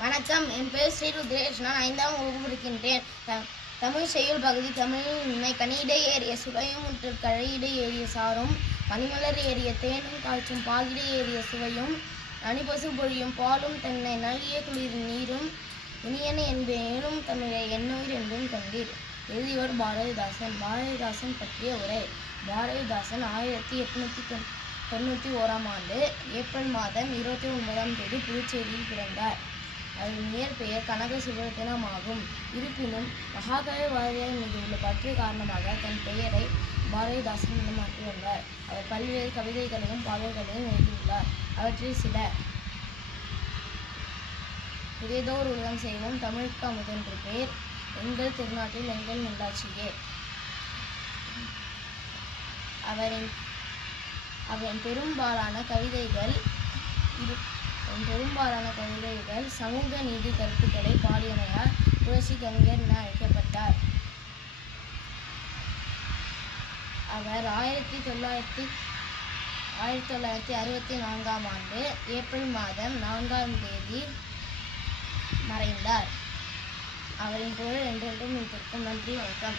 வணக்கம், என் பெயர் ஸ்ரீ ருத்ரேஷ். நான் 5ஆம் வகுப்பு படிக்கின்றேன். தமிழ் செய்யுள் பகுதி. தமிழில் உண்மை. கனியிடை ஏறிய சுவையும் கழையிடை ஏறிய சாரும் பனிமலர் ஏறிய தேனும் காய்ச்சும் பாகிடை ஏறிய சுவையும் அணிபசு பொழியும் பாலும் தென்னை நல்கிய குளிர் நீரும் இனியன என்பேனும் தமிழை என்னுயிர் என்பேன் கண்டீர். எழுதியவர் பாரதிதாசன். பாரதிதாசன் பற்றிய உரை. பாரதிதாசன் 1891ஆம் ஆண்டு ஏப்ரல் மாதம் 29ஆம் தேதி புதுச்சேரியில் பிறந்தார். அவரின் இயற்பெயர் கனக சுப்ரத்தினம் ஆகும். இருப்பினும் மகாகவி பாரதியார் மீது உள்ள பற்று காரணமாக தன் பெயரை பாரதிதாசன் என மாற்றி வந்தார். அவர் பல்வேறு கவிதைகளையும் பாடல்களையும் எழுதியுள்ளார். அவற்றில் சில: இதேதோர் உலகம் செய்வோம், தமிழுக்கு அமுதென்று பேர், எங்கள் திருநாட்டில் எங்கள் நல்லாட்சியே. அவரின் பெரும்பாலான கவிதைகள் சமூக நீதி கருத்துக்களை பாடியமையால் புரட்சி கவிஞர் என அழைக்கப்பட்டார். அவர் 1964ஆம் ஆண்டு ஏப்ரல் மாதம் 4ஆம் தேதி மறைந்தார். அவரின் புகழ் என்றென்றும் நிலைத்திருக்கும். நன்றி, வணக்கம்.